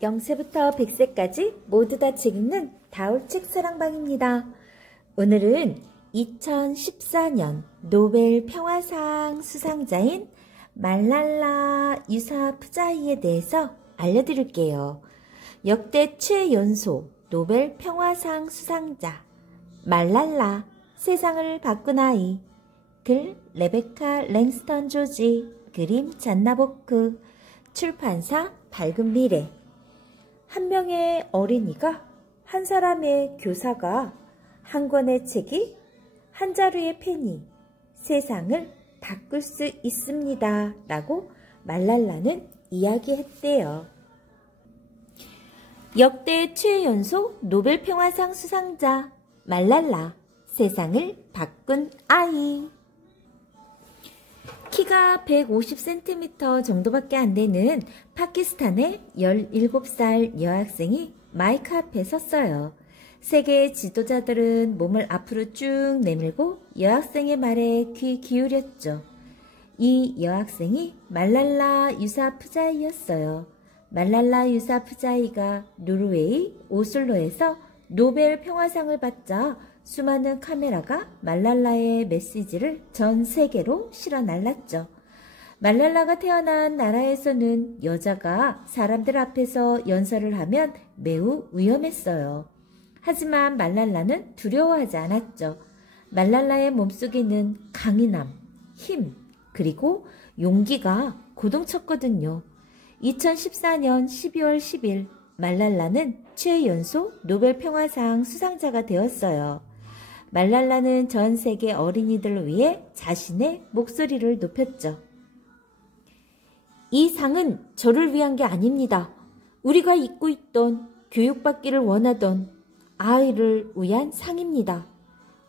0세부터 100세까지 모두 다 책 읽는 다올 책사랑방입니다. 오늘은 2014년 노벨 평화상 수상자인 말랄라 유사푸자이에 대해서 알려드릴게요. 역대 최연소 노벨 평화상 수상자 말랄라 세상을 바꾼 아이. 글 레베카 랭스턴 조지, 그림 잔나보크, 출판사 밝은 미래. 한 명의 어린이가, 한 사람의 교사가, 한 권의 책이, 한 자루의 펜이 세상을 바꿀 수 있습니다 라고 말랄라는 이야기했대요. 역대 최연소 노벨 평화상 수상자 말랄라 세상을 바꾼 아이. 키가 150cm 정도밖에 안 되는 파키스탄의 17살 여학생이 마이크 앞에 섰어요. 세계 지도자들은 몸을 앞으로 쭉 내밀고 여학생의 말에 귀 기울였죠. 이 여학생이 말랄라 유사푸자이였어요. 말랄라 유사푸자이가 노르웨이 오슬로에서 노벨 평화상을 받자 수많은 카메라가 말랄라의 메시지를 전 세계로 실어 날랐죠. 말랄라가 태어난 나라에서는 여자가 사람들 앞에서 연설을 하면 매우 위험했어요. 하지만 말랄라는 두려워하지 않았죠. 말랄라의 몸속에는 강인함, 힘, 그리고 용기가 고동쳤거든요. 2014년 12월 10일 말랄라는 최연소 노벨 평화상 수상자가 되었어요. 말랄라는 전 세계 어린이들을 위해 자신의 목소리를 높였죠. 이 상은 저를 위한 게 아닙니다. 우리가 잊고 있던, 교육받기를 원하던 아이를 위한 상입니다.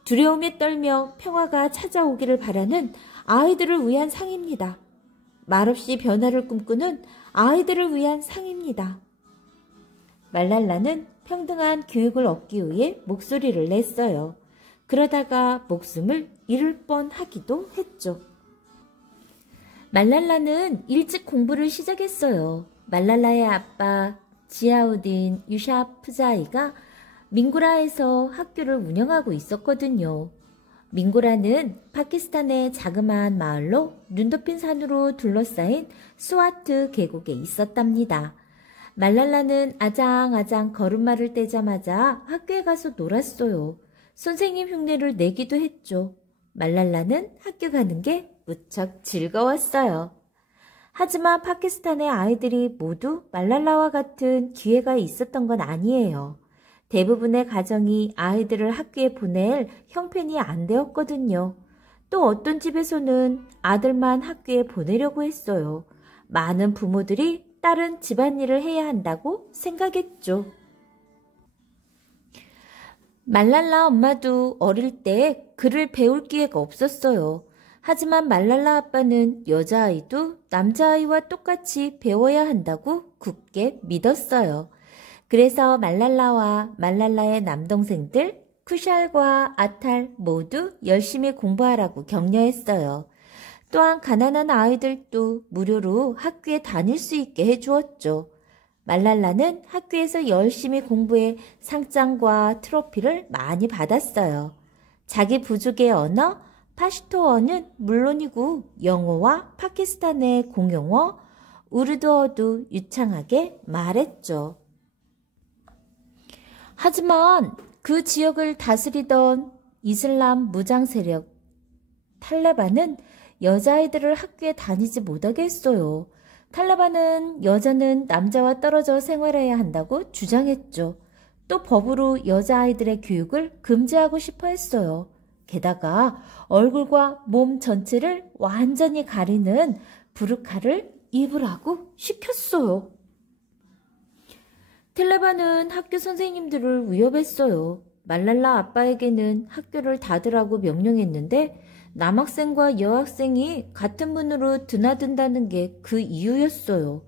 두려움에 떨며 평화가 찾아오기를 바라는 아이들을 위한 상입니다. 말없이 변화를 꿈꾸는 아이들을 위한 상입니다. 말랄라는 평등한 교육을 얻기 위해 목소리를 냈어요. 그러다가 목숨을 잃을 뻔하기도 했죠. 말랄라는 일찍 공부를 시작했어요. 말랄라의 아빠 지아우딘 유샤푸자이가 민구라에서 학교를 운영하고 있었거든요. 민구라는 파키스탄의 자그마한 마을로 눈 덮인 산으로 둘러싸인 스와트 계곡에 있었답니다. 말랄라는 아장아장 걸음마를 떼자마자 학교에 가서 놀았어요. 선생님 흉내를 내기도 했죠. 말랄라는 학교 가는 게 무척 즐거웠어요. 하지만 파키스탄의 아이들이 모두 말랄라와 같은 기회가 있었던 건 아니에요. 대부분의 가정이 아이들을 학교에 보낼 형편이 안 되었거든요. 또 어떤 집에서는 아들만 학교에 보내려고 했어요. 많은 부모들이 딸은 집안일을 해야 한다고 생각했죠. 말랄라 엄마도 어릴 때 글을 배울 기회가 없었어요. 하지만 말랄라 아빠는 여자아이도 남자아이와 똑같이 배워야 한다고 굳게 믿었어요. 그래서 말랄라와 말랄라의 남동생들 쿠샬과 아탈 모두 열심히 공부하라고 격려했어요. 또한 가난한 아이들도 무료로 학교에 다닐 수 있게 해주었죠. 말랄라는 학교에서 열심히 공부해 상장과 트로피를 많이 받았어요. 자기 부족의 언어 파슈토어는 물론이고 영어와 파키스탄의 공용어 우르두어도 유창하게 말했죠. 하지만 그 지역을 다스리던 이슬람 무장 세력 탈레반은 여자아이들을 학교에 다니지 못하게 했어요. 탈레반은 여자는 남자와 떨어져 생활해야 한다고 주장했죠. 또 법으로 여자아이들의 교육을 금지하고 싶어 했어요. 게다가 얼굴과 몸 전체를 완전히 가리는 부르카를 입으라고 시켰어요. 탈레반은 학교 선생님들을 위협했어요. 말랄라 아빠에게는 학교를 닫으라고 명령했는데 남학생과 여학생이 같은 문으로 드나든다는 게 그 이유였어요.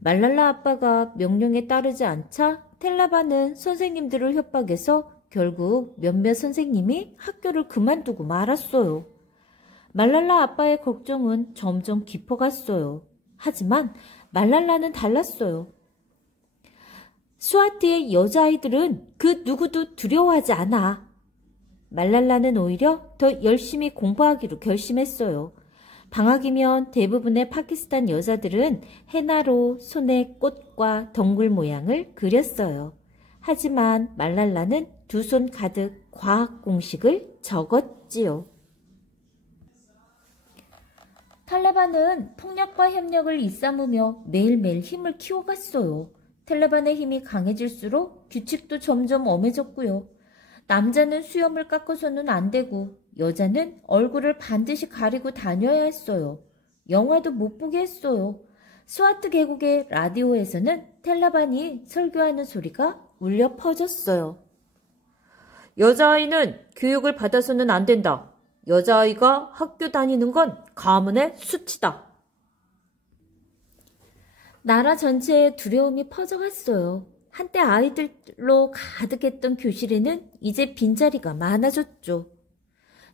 말랄라 아빠가 명령에 따르지 않자 탈레반은 선생님들을 협박해서 결국 몇몇 선생님이 학교를 그만두고 말았어요. 말랄라 아빠의 걱정은 점점 깊어갔어요. 하지만 말랄라는 달랐어요. 스와트의 여자아이들은 그 누구도 두려워하지 않아. 말랄라는 오히려 더 열심히 공부하기로 결심했어요. 방학이면 대부분의 파키스탄 여자들은 헤나로 손에 꽃과 덩굴 모양을 그렸어요. 하지만 말랄라는 두 손 가득 과학 공식을 적었지요. 탈레반은 폭력과 협력을 일삼으며 매일매일 힘을 키워갔어요. 탈레반의 힘이 강해질수록 규칙도 점점 엄해졌고요. 남자는 수염을 깎아서는 안 되고 여자는 얼굴을 반드시 가리고 다녀야 했어요. 영화도 못 보게 했어요. 스와트 계곡의 라디오에서는 탈레반이 설교하는 소리가 울려 퍼졌어요. 여자아이는 교육을 받아서는 안 된다. 여자아이가 학교 다니는 건 가문의 수치다. 나라 전체에 두려움이 퍼져갔어요. 한때 아이들로 가득했던 교실에는 이제 빈자리가 많아졌죠.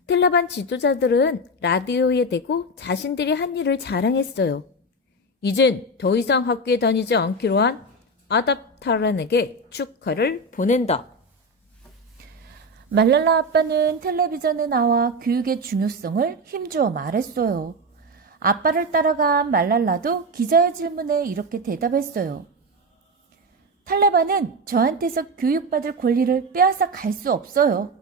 탈레반 지도자들은 라디오에 대고 자신들이 한 일을 자랑했어요. 이젠 더 이상 학교에 다니지 않기로 한 아답타란에게 축하를 보낸다. 말랄라 아빠는 텔레비전에 나와 교육의 중요성을 힘주어 말했어요. 아빠를 따라간 말랄라도 기자의 질문에 이렇게 대답했어요. 탈레반은 저한테서 교육받을 권리를 빼앗아 갈 수 없어요.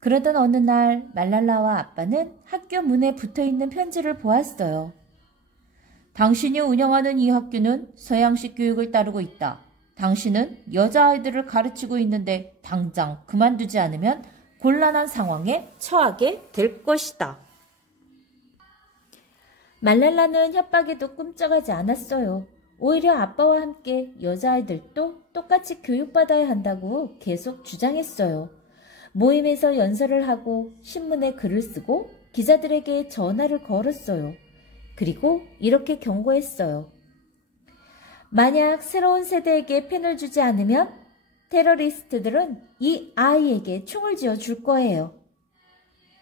그러던 어느 날 말랄라와 아빠는 학교 문에 붙어있는 편지를 보았어요. 당신이 운영하는 이 학교는 서양식 교육을 따르고 있다. 당신은 여자아이들을 가르치고 있는데 당장 그만두지 않으면 곤란한 상황에 처하게 될 것이다. 말랄라는 협박에도 꿈쩍하지 않았어요. 오히려 아빠와 함께 여자아이들도 똑같이 교육받아야 한다고 계속 주장했어요. 모임에서 연설을 하고 신문에 글을 쓰고 기자들에게 전화를 걸었어요. 그리고 이렇게 경고했어요. 만약 새로운 세대에게 펜을 주지 않으면 테러리스트들은 이 아이에게 총을 쥐어 줄 거예요.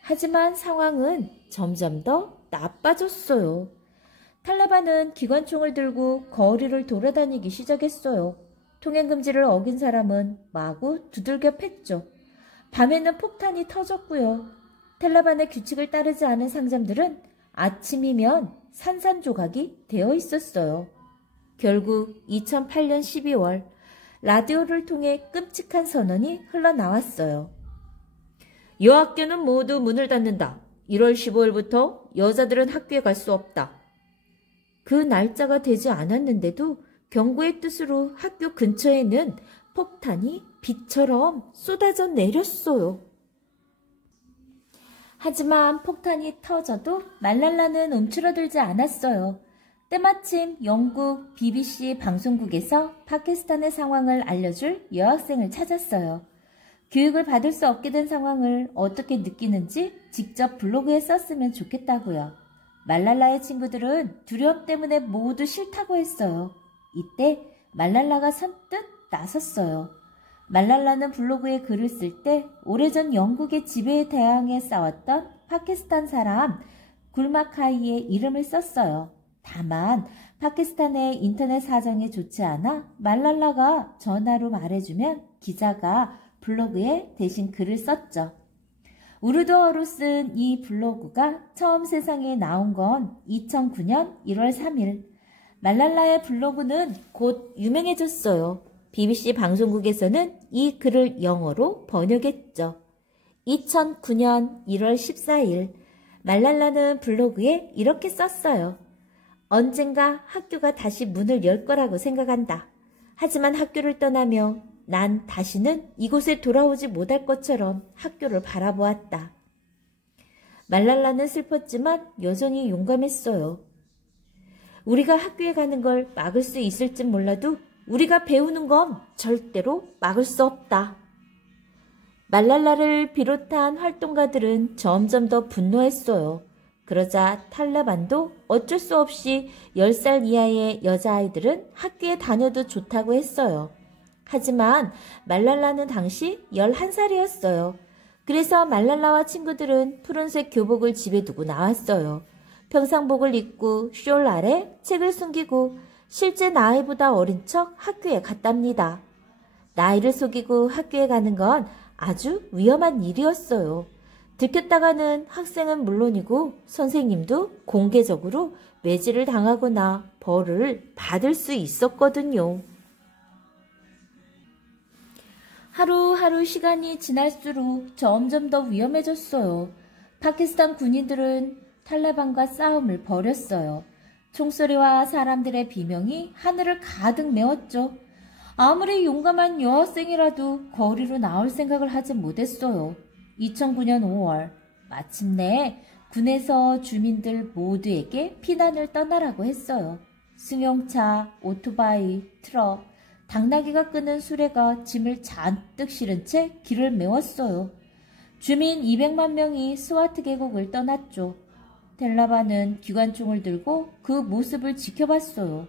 하지만 상황은 점점 더 나빠졌어요. 탈레반은 기관총을 들고 거리를 돌아다니기 시작했어요. 통행금지를 어긴 사람은 마구 두들겨 팼죠. 밤에는 폭탄이 터졌고요. 탈레반의 규칙을 따르지 않은 상점들은 아침이면 산산조각이 되어 있었어요. 결국 2008년 12월 라디오를 통해 끔찍한 선언이 흘러나왔어요. 여학교는 모두 문을 닫는다. 1월 15일부터 여자들은 학교에 갈 수 없다. 그 날짜가 되지 않았는데도 경고의 뜻으로 학교 근처에는 폭탄이 비처럼 쏟아져 내렸어요. 하지만 폭탄이 터져도 말랄라는 움츠러들지 않았어요. 때마침 영국 BBC 방송국에서 파키스탄의 상황을 알려줄 여학생을 찾았어요. 교육을 받을 수 없게 된 상황을 어떻게 느끼는지 직접 블로그에 썼으면 좋겠다고요. 말랄라의 친구들은 두려움 때문에 모두 싫다고 했어요. 이때 말랄라가 선뜻 나섰어요. 말랄라는 블로그에 글을 쓸 때 오래전 영국의 지배에 대항해 싸웠던 파키스탄 사람 굴마카이의 이름을 썼어요. 다만 파키스탄의 인터넷 사정이 좋지 않아 말랄라가 전화로 말해주면 기자가 블로그에 대신 글을 썼죠. 우르드어로 쓴 이 블로그가 처음 세상에 나온 건 2009년 1월 3일. 말랄라의 블로그는 곧 유명해졌어요. BBC 방송국에서는 이 글을 영어로 번역했죠. 2009년 1월 14일 말랄라는 블로그에 이렇게 썼어요. 언젠가 학교가 다시 문을 열 거라고 생각한다. 하지만 학교를 떠나며 난 다시는 이곳에 돌아오지 못할 것처럼 학교를 바라보았다. 말랄라는 슬펐지만 여전히 용감했어요. 우리가 학교에 가는 걸 막을 수 있을지 몰라도 우리가 배우는 건 절대로 막을 수 없다. 말랄라를 비롯한 활동가들은 점점 더 분노했어요. 그러자 탈레반도 어쩔 수 없이 10살 이하의 여자아이들은 학교에 다녀도 좋다고 했어요. 하지만 말랄라는 당시 11살이었어요. 그래서 말랄라와 친구들은 푸른색 교복을 집에 두고 나왔어요. 평상복을 입고 숄 아래 책을 숨기고 실제 나이보다 어린 척 학교에 갔답니다. 나이를 속이고 학교에 가는 건 아주 위험한 일이었어요. 들켰다가는 학생은 물론이고 선생님도 공개적으로 매질을 당하거나 벌을 받을 수 있었거든요. 하루하루 시간이 지날수록 점점 더 위험해졌어요. 파키스탄 군인들은 탈레반과 싸움을 벌였어요. 총소리와 사람들의 비명이 하늘을 가득 메웠죠. 아무리 용감한 여학생이라도 거리로 나올 생각을 하지 못했어요. 2009년 5월 마침내 군에서 주민들 모두에게 피난을 떠나라고 했어요. 승용차, 오토바이, 트럭, 당나귀가 끄는 수레가 짐을 잔뜩 실은 채 길을 메웠어요. 주민 200만 명이 스와트 계곡을 떠났죠. 텔라반은 기관총을 들고 그 모습을 지켜봤어요.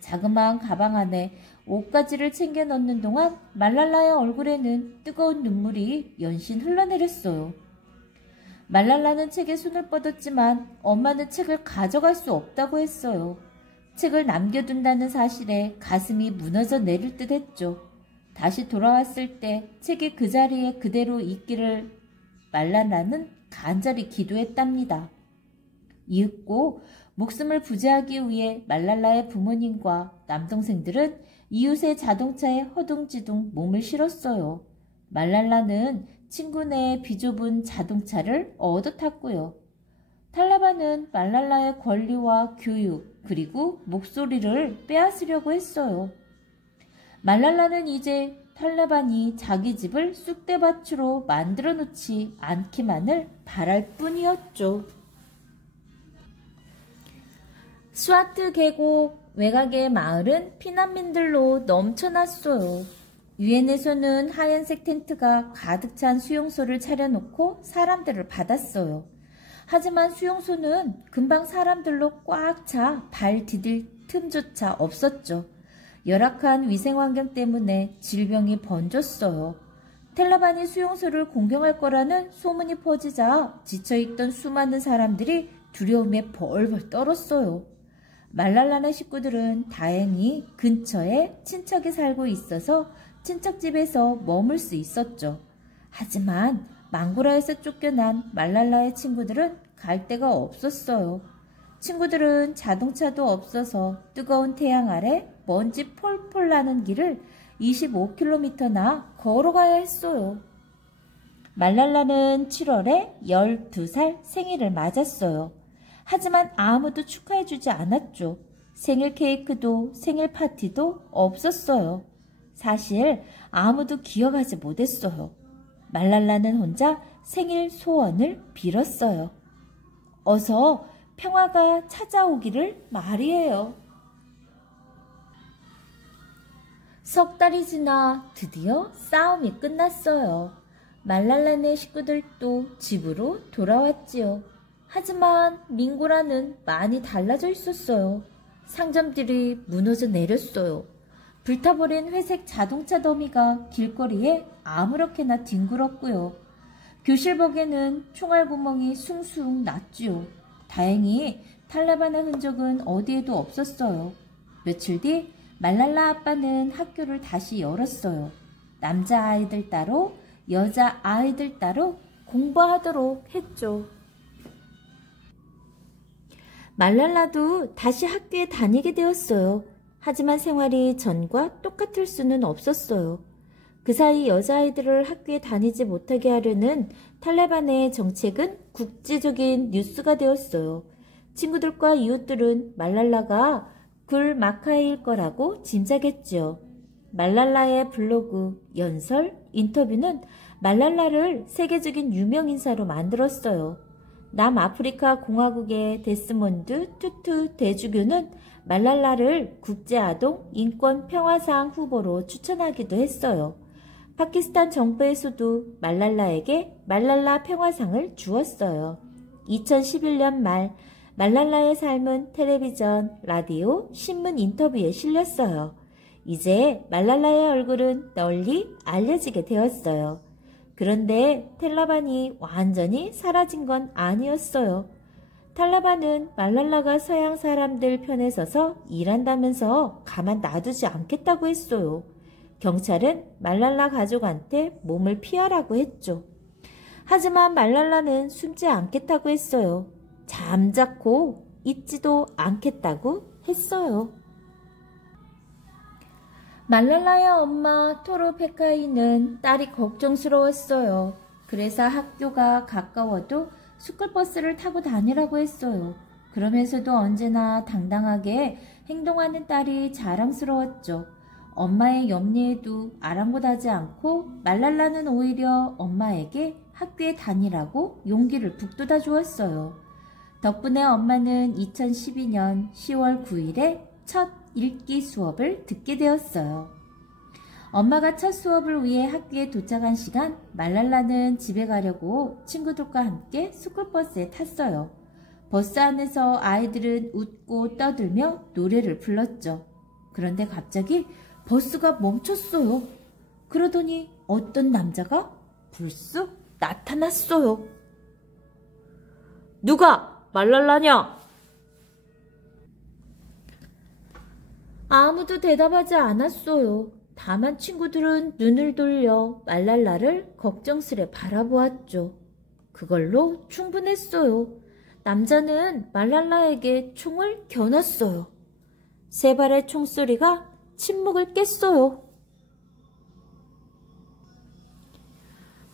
자그마한 가방 안에 옷가지를 챙겨 넣는 동안 말랄라의 얼굴에는 뜨거운 눈물이 연신 흘러내렸어요. 말랄라는 책에 손을 뻗었지만 엄마는 책을 가져갈 수 없다고 했어요. 책을 남겨둔다는 사실에 가슴이 무너져 내릴 듯 했죠. 다시 돌아왔을 때 책이 그 자리에 그대로 있기를 말랄라는 간절히 기도했답니다. 이윽고 목숨을 부지하기 위해 말랄라의 부모님과 남동생들은 이웃의 자동차에 허둥지둥 몸을 실었어요. 말랄라는 친구네의 비좁은 자동차를 얻어 탔고요. 탈레반은 말랄라의 권리와 교육 그리고 목소리를 빼앗으려고 했어요. 말랄라는 이제 탈레반이 자기 집을 쑥대밭으로 만들어 놓지 않기만을 바랄 뿐이었죠. 스와트 계곡 외곽의 마을은 피난민들로 넘쳐났어요. 유엔에서는 하얀색 텐트가 가득 찬 수용소를 차려놓고 사람들을 받았어요. 하지만 수용소는 금방 사람들로 꽉 차 발 디딜 틈조차 없었죠. 열악한 위생환경 때문에 질병이 번졌어요. 텔라반이 수용소를 공격할 거라는 소문이 퍼지자 지쳐있던 수많은 사람들이 두려움에 벌벌 떨었어요. 말랄라네 식구들은 다행히 근처에 친척이 살고 있어서 친척 집에서 머물 수 있었죠. 하지만 망고라에서 쫓겨난 말랄라의 친구들은 갈 데가 없었어요. 친구들은 자동차도 없어서 뜨거운 태양 아래 먼지 폴폴 나는 길을 25km나 걸어가야 했어요. 말랄라는 7월에 12살 생일을 맞았어요. 하지만 아무도 축하해주지 않았죠. 생일 케이크도 생일 파티도 없었어요. 사실 아무도 기억하지 못했어요. 말랄라는 혼자 생일 소원을 빌었어요. 어서 평화가 찾아오기를 말이에요. 석 달이 지나 드디어 싸움이 끝났어요. 말랄라네 식구들도 집으로 돌아왔지요. 하지만 민고라는 많이 달라져 있었어요. 상점들이 무너져 내렸어요. 불타버린 회색 자동차 더미가 길거리에 아무렇게나 뒹굴었고요. 교실벽에는 총알구멍이 숭숭 났지요. 다행히 탈레반의 흔적은 어디에도 없었어요. 며칠 뒤 말랄라 아빠는 학교를 다시 열었어요. 남자아이들 따로 여자아이들 따로 공부하도록 했죠. 말랄라도 다시 학교에 다니게 되었어요. 하지만 생활이 전과 똑같을 수는 없었어요. 그 사이 여자아이들을 학교에 다니지 못하게 하려는 탈레반의 정책은 국제적인 뉴스가 되었어요. 친구들과 이웃들은 말랄라가 굴 마카이일 거라고 짐작했죠. 말랄라의 블로그, 연설, 인터뷰는 말랄라를 세계적인 유명인사로 만들었어요. 남아프리카 공화국의 데스몬드 투투 대주교는 말랄라를 국제아동 인권 평화상 후보로 추천하기도 했어요. 파키스탄 정부에서도 말랄라에게 말랄라 평화상을 주었어요. 2011년 말 말랄라의 삶은 텔레비전, 라디오, 신문 인터뷰에 실렸어요. 이제 말랄라의 얼굴은 널리 알려지게 되었어요. 그런데 텔라반이 완전히 사라진 건 아니었어요. 탈레반은 말랄라가 서양 사람들 편에 서서 일한다면서 가만 놔두지 않겠다고 했어요. 경찰은 말랄라 가족한테 몸을 피하라고 했죠. 하지만 말랄라는 숨지 않겠다고 했어요. 잠자코 잊지도 않겠다고 했어요. 말랄라의 엄마 토로페카이는 딸이 걱정스러웠어요. 그래서 학교가 가까워도 스쿨버스를 타고 다니라고 했어요. 그러면서도 언제나 당당하게 행동하는 딸이 자랑스러웠죠. 엄마의 염려에도 아랑곳하지 않고 말랄라는 오히려 엄마에게 학교에 다니라고 용기를 북돋아 주었어요. 덕분에 엄마는 2012년 10월 9일에 첫 읽기 수업을 듣게 되었어요. 엄마가 첫 수업을 위해 학교에 도착한 시간, 말랄라는 집에 가려고 친구들과 함께 스쿨버스에 탔어요. 버스 안에서 아이들은 웃고 떠들며 노래를 불렀죠. 그런데 갑자기 버스가 멈췄어요. 그러더니 어떤 남자가 불쑥 나타났어요. 누가 말랄라냐? 아무도 대답하지 않았어요. 다만 친구들은 눈을 돌려 말랄라를 걱정스레 바라보았죠. 그걸로 충분했어요. 남자는 말랄라에게 총을 겨눴어요. 세 발의 총소리가 침묵을 깼어요.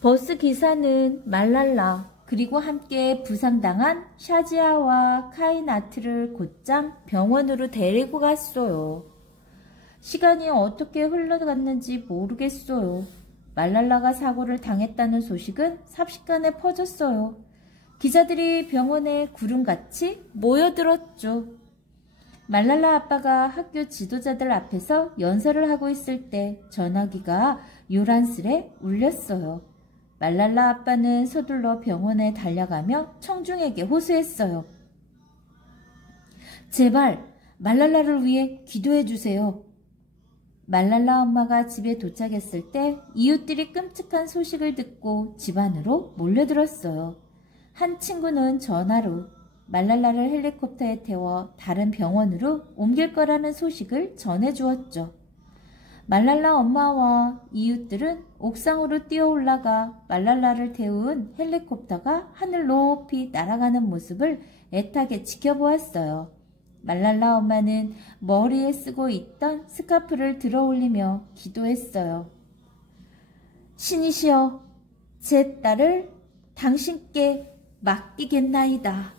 버스 기사는 말랄라 그리고 함께 부상당한 샤지아와 카이나트를 곧장 병원으로 데리고 갔어요. 시간이 어떻게 흘러갔는지 모르겠어요. 말랄라가 사고를 당했다는 소식은 삽시간에 퍼졌어요. 기자들이 병원에 구름같이 모여들었죠. 말랄라 아빠가 학교 지도자들 앞에서 연설을 하고 있을 때 전화기가 요란스레 울렸어요. 말랄라 아빠는 서둘러 병원에 달려가며 청중에게 호소했어요. 제발 말랄라를 위해 기도해 주세요. 말랄라 엄마가 집에 도착했을 때 이웃들이 끔찍한 소식을 듣고 집 안으로 몰려들었어요. 한 친구는 전화로 말랄라를 헬리콥터에 태워 다른 병원으로 옮길 거라는 소식을 전해주었죠. 말랄라 엄마와 이웃들은 옥상으로 뛰어 올라가 말랄라를 태운 헬리콥터가 하늘 높이 날아가는 모습을 애타게 지켜보았어요. 말랄라 엄마는 머리에 쓰고 있던 스카프를 들어 올리며 기도했어요. 신이시여, 제 딸을 당신께 맡기겠나이다.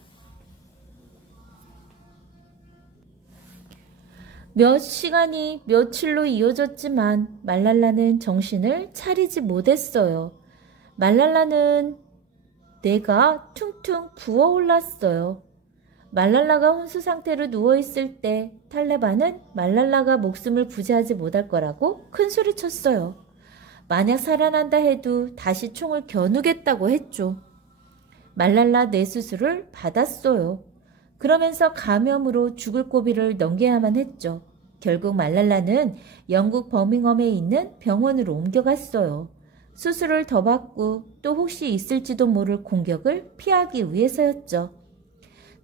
몇 시간이 며칠로 이어졌지만 말랄라는 정신을 차리지 못했어요. 말랄라는 뇌가 퉁퉁 부어올랐어요. 말랄라가 혼수 상태로 누워있을 때 탈레반은 말랄라가 목숨을 부지하지 못할 거라고 큰소리쳤어요. 만약 살아난다 해도 다시 총을 겨누겠다고 했죠. 말랄라 뇌수술을 받았어요. 그러면서 감염으로 죽을 고비를 넘겨야만 했죠. 결국 말랄라는 영국 버밍엄에 있는 병원으로 옮겨갔어요. 수술을 더 받고 또 혹시 있을지도 모를 공격을 피하기 위해서였죠.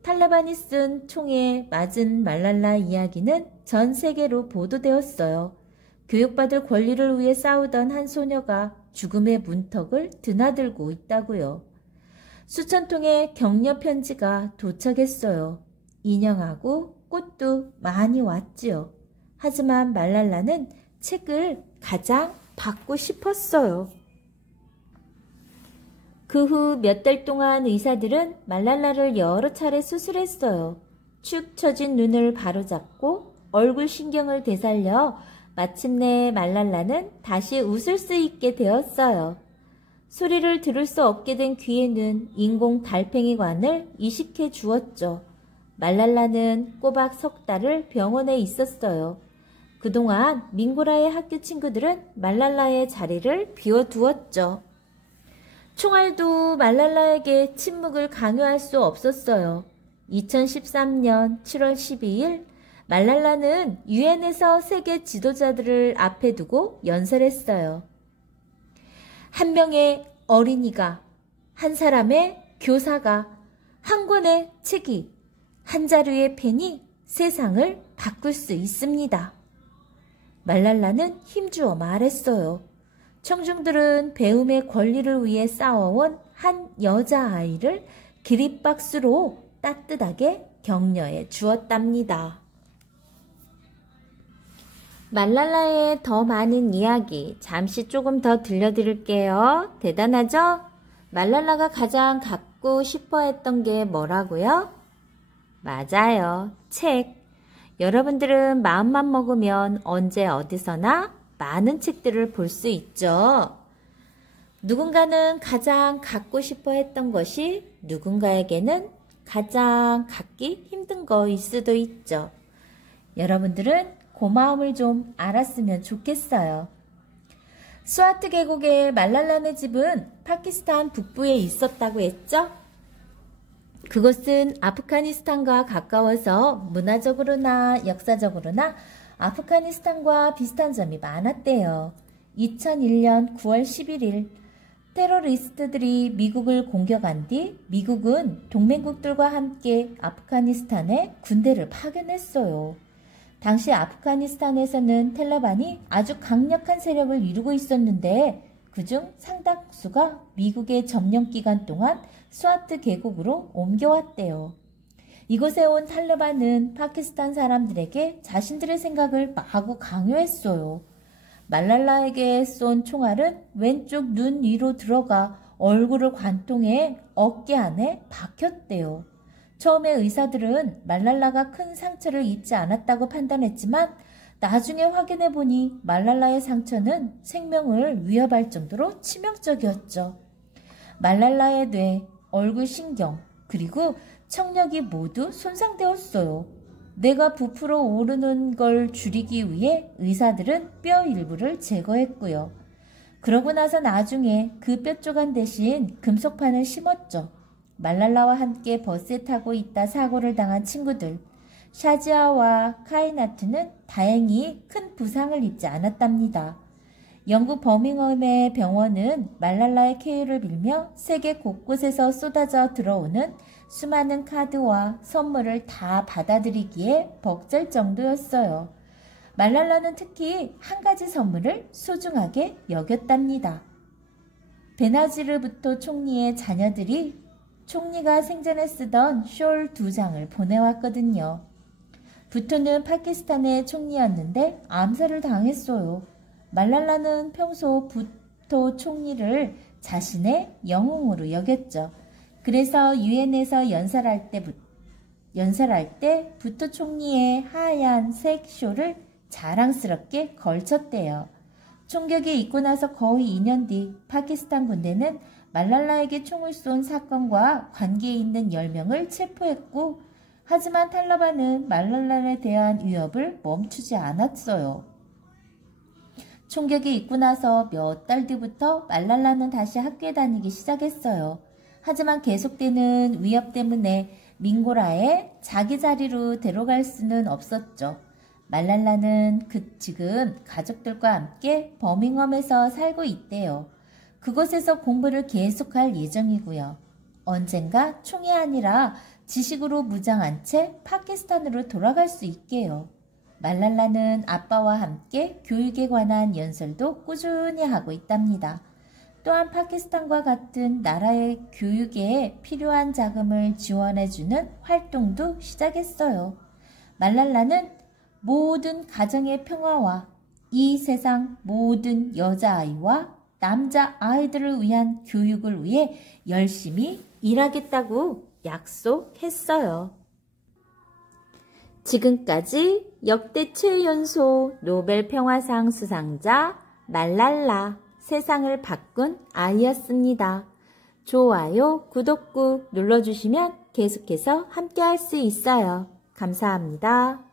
탈레반이 쓴 총에 맞은 말랄라 이야기는 전 세계로 보도되었어요. 교육받을 권리를 위해 싸우던 한 소녀가 죽음의 문턱을 드나들고 있다고요. 수천 통의 격려 편지가 도착했어요. 인형하고 꽃도 많이 왔지요. 하지만 말랄라는 책을 가장 받고 싶었어요. 그 후 몇 달 동안 의사들은 말랄라를 여러 차례 수술했어요. 축 처진 눈을 바로잡고 얼굴 신경을 되살려 마침내 말랄라는 다시 웃을 수 있게 되었어요. 소리를 들을 수 없게 된 귀에는 인공 달팽이관을 이식해 주었죠. 말랄라는 꼬박 석 달을 병원에 있었어요. 그동안 민고라의 학교 친구들은 말랄라의 자리를 비워두었죠. 총알도 말랄라에게 침묵을 강요할 수 없었어요. 2013년 7월 12일 말랄라는 유엔에서 세계 지도자들을 앞에 두고 연설했어요. 한 명의 어린이가, 한 사람의 교사가, 한 권의 책이, 한 자루의 펜이 세상을 바꿀 수 있습니다. 말랄라는 힘주어 말했어요. 청중들은 배움의 권리를 위해 싸워온 한 여자아이를 기립박수로 따뜻하게 격려해 주었답니다. 말랄라의 더 많은 이야기 잠시 조금 더 들려드릴게요. 대단하죠? 말랄라가 가장 갖고 싶어 했던 게 뭐라고요? 맞아요. 책. 여러분들은 마음만 먹으면 언제 어디서나 많은 책들을 볼 수 있죠. 누군가는 가장 갖고 싶어 했던 것이 누군가에게는 가장 갖기 힘든 거일 수도 있죠. 여러분들은 고마움을 좀 알았으면 좋겠어요. 스와트 계곡의 말랄라네 집은 파키스탄 북부에 있었다고 했죠? 그곳은 아프가니스탄과 가까워서 문화적으로나 역사적으로나 아프가니스탄과 비슷한 점이 많았대요. 2001년 9월 11일 테러리스트들이 미국을 공격한 뒤 미국은 동맹국들과 함께 아프가니스탄에 군대를 파견했어요. 당시 아프가니스탄에서는 텔레반이 아주 강력한 세력을 이루고 있었는데 그중 상당수가 미국의 점령 기간 동안 스와트 계곡으로 옮겨왔대요. 이곳에 온 탈레반은 파키스탄 사람들에게 자신들의 생각을 마구 강요했어요. 말랄라에게 쏜 총알은 왼쪽 눈 위로 들어가 얼굴을 관통해 어깨 안에 박혔대요. 처음에 의사들은 말랄라가 큰 상처를 입지 않았다고 판단했지만 나중에 확인해보니 말랄라의 상처는 생명을 위협할 정도로 치명적이었죠. 말랄라의 뇌, 얼굴 신경, 그리고 청력이 모두 손상되었어요. 뇌가 부풀어 오르는 걸 줄이기 위해 의사들은 뼈 일부를 제거했고요. 그러고 나서 나중에 그 뼈 조각 대신 금속판을 심었죠. 말랄라와 함께 버스에 타고 있다 사고를 당한 친구들 샤지아와 카이나트는 다행히 큰 부상을 입지 않았답니다. 영국 버밍엄의 병원은 말랄라의 쾌유를 빌며 세계 곳곳에서 쏟아져 들어오는 수많은 카드와 선물을 다 받아들이기에 벅찰 정도였어요. 말랄라는 특히 한 가지 선물을 소중하게 여겼답니다. 베나지르 부토 총리의 자녀들이 총리가 생전에 쓰던 숄 2장을 보내왔거든요. 부토는 파키스탄의 총리였는데 암살을 당했어요. 말랄라는 평소 부토 총리를 자신의 영웅으로 여겼죠. 그래서 유엔에서 연설할 때 부토 총리의 하얀색 숄을 자랑스럽게 걸쳤대요. 총격이 있고 나서 거의 2년 뒤 파키스탄 군대는 말랄라에게 총을 쏜 사건과 관계 있는 10명을 체포했고 하지만 탈레반은 말랄라에 대한 위협을 멈추지 않았어요. 총격이 있고 나서 몇 달 뒤부터 말랄라는 다시 학교에 다니기 시작했어요. 하지만 계속되는 위협 때문에 밍고라에 자기 자리로 데려갈 수는 없었죠. 말랄라는 지금 가족들과 함께 버밍엄에서 살고 있대요. 그곳에서 공부를 계속할 예정이고요. 언젠가 총이 아니라 지식으로 무장한 채 파키스탄으로 돌아갈 수 있게요. 말랄라는 아빠와 함께 교육에 관한 연설도 꾸준히 하고 있답니다. 또한 파키스탄과 같은 나라의 교육에 필요한 자금을 지원해주는 활동도 시작했어요. 말랄라는 모든 가정의 평화와 이 세상 모든 여자아이와 남자아이들을 위한 교육을 위해 열심히 일하겠다고 약속했어요. 지금까지 역대 최연소 노벨 평화상 수상자 말랄라 세상을 바꾼 아이였습니다. 좋아요, 구독 꾹 눌러주시면 계속해서 함께 할 수 있어요. 감사합니다.